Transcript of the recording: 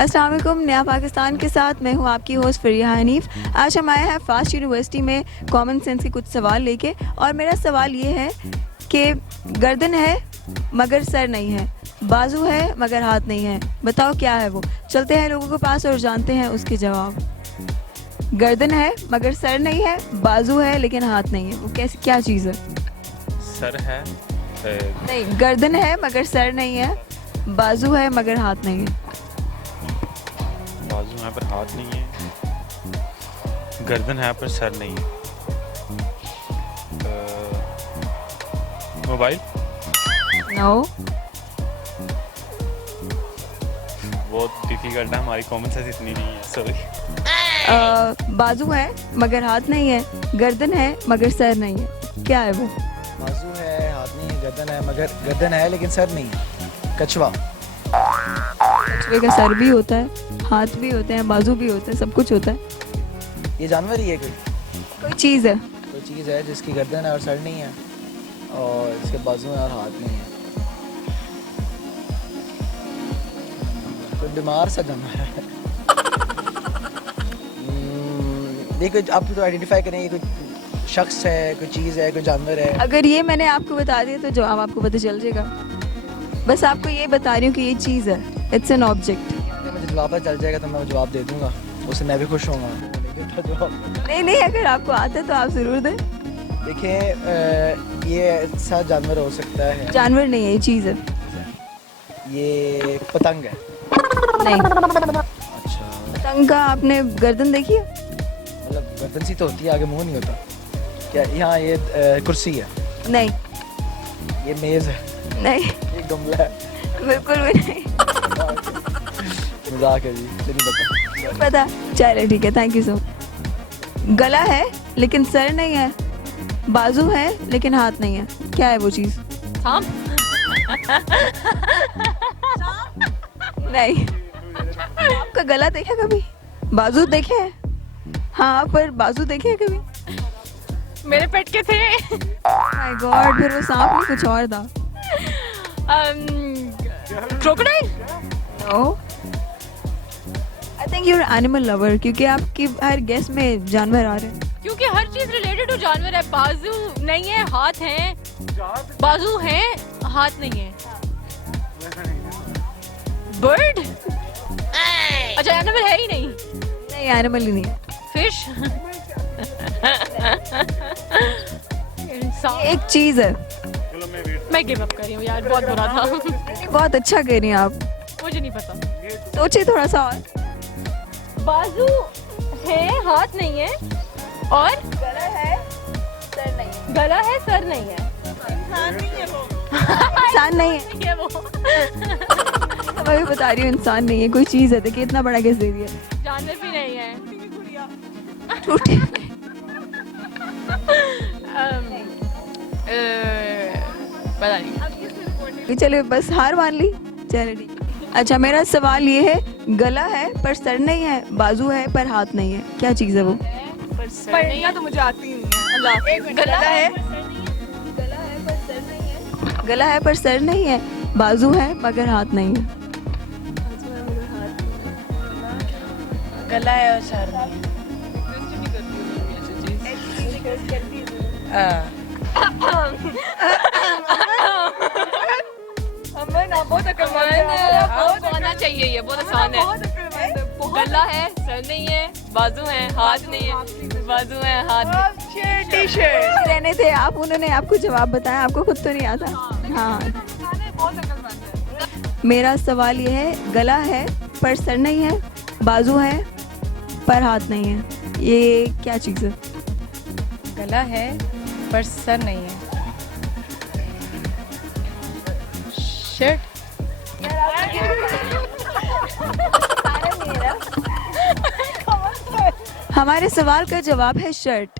अस्सलाम वालेकुम। नया पाकिस्तान के साथ मैं हूं आपकी होस्ट फरिया हनीफ। आज हम आए हैं फास्ट यूनिवर्सिटी में कॉमन सेंस के कुछ सवाल लेके, और मेरा सवाल ये है कि गर्दन है मगर सर नहीं है, बाजू है मगर हाथ नहीं है, बताओ क्या है वो। चलते हैं लोगों के पास और जानते हैं उसके जवाब। गर्दन है मगर सर नहीं है, बाजू है लेकिन हाथ नहीं है, वो कैसे क्या चीज़ है? सर है नहीं, गर्दन है मगर सर नहीं है, बाजू है मगर हाथ नहीं है। बाजू है पर हाथ नहीं है, गर्दन है पर सर नहीं है। मोबाइल? नो। बहुत डिफिकल्ट है, हमारी कॉमन सेंस इतनी नहीं है, सॉरी। बाजू है मगर हाथ नहीं है, गर्दन है मगर सर नहीं है, क्या है वो? बाजू है, हाथ नहीं है, गर्दन है मगर गर्दन है लेकिन सर नहीं है। कछुआ। कछुए का सर भी होता है, हाथ भी होते हैं, बाजू भी होते हैं, सब कुछ होता है। ये जानवर ही है कोई चीज़ है। कोई चीज़ है जिसकी गर्दन है और सर नहीं है, और इसके बाजू है और हाथ नहीं है। कोई बीमार सा जानवर है। ये कोई आप तो आइडेंटिफाई करें, ये कोई शख्स है, कोई चीज़ है, कोई जानवर है। अगर ये मैंने आपको बता दिया तो जवाब आपको पता चल जाएगा। बस आपको ये बता रही हूँ कि ये चीज़ है, इट्स एन ऑब्जेक्ट। अगर मुझे जवाब पता चल जाएगा तो मैं वो जवाब दे दूंगा, उससे मैं भी खुश होऊंगा। नहीं नहीं, अगर आपको आता है तो आप ज़रूर दें। देखिए, ये ऐसा जानवर हो सकता है। जानवर नहीं है, ये चीज़ है। ये पतंग है। नहीं। अच्छा, पतंग का आपने गर्दन देखी है? मतलब गर्दन सी तो होती है, आगे मुंह नहीं होता क्या? यहाँ ये कुर्सी है। नहीं। ये मेज़ है। नहीं, ये गमला है। बिल्कुल भी नहीं। मजाक है जी, मुझे नहीं पता। पता? चले ठीक है, थैंक यू सो। गला है लेकिन सर नहीं है, बाजू है लेकिन हाथ नहीं है, क्या है वो चीज़? सांप? नहीं। आपका गला देखा कभी? बाजू देखे हैं? हाँ, पर बाजू देखे हैं कभी? मेरे पेट के थे। माय गॉड, फिर वो सांप नहीं कुछ और था। Crocodile? No. I think you are animal lover, क्योंकि आपकी हर गेस में जानवर आ रहे हैं। क्योंकि हर चीज रिलेटेड टू जानवर है। बाजू नहीं है, हाथ है, बाजू है, हाथ नहीं है। बर्ड? अच्छा, एनिमल है ही नहीं। नहीं, एनिमल ही नहीं है। फिश? इंसान? एक चीज़ है। मैं गिव अप कर रही हूँ यार, बहुत बुरा था। बहुत अच्छा कह रही हैं आप, मुझे नहीं पता। सोचिए थोड़ा सा और। बाजू है, हाथ नहीं है, और गला है, सर नहीं है। गला है, सर नहीं है। इंसान नहीं है वो। इंसान नहीं है। ये वो मैं भी बता रही हूँ, इंसान नहीं है, कोई चीज़ है। देखिए इतना बड़ा गेस दे दिया। जानवर भी नहीं है। टूटे। पता नहीं। चलिए बस हार मान ली। चलिए ठीक है। अच्छा, मेरा सवाल ये है, गला है पर सर नहीं है, बाजू है पर हाथ नहीं है, क्या चीज़ है वो? पढ़ना तो मुझे आती ही नहीं है। अल्लाह। गला है, गला है पर सर नहीं है, बाजू है मगर हाथ नहीं है। गला है और सर नहीं। बहुत आना चाहिए, ये बहुत आसान है। गला है, सर नहीं है, बाजू है, हाथ नहीं है, बाजू है, हाथ नहीं। रहने थे आप, उन्होंने आपको जवाब बताया, आपको खुद तो नहीं आता। हाँ, मेरा सवाल ये है, गला है पर सर नहीं है, बाजू है पर हाथ नहीं है, ये क्या चीज़ है? गला है पर सर नहीं है। शर्ट? हमारे सवाल का जवाब है शर्ट।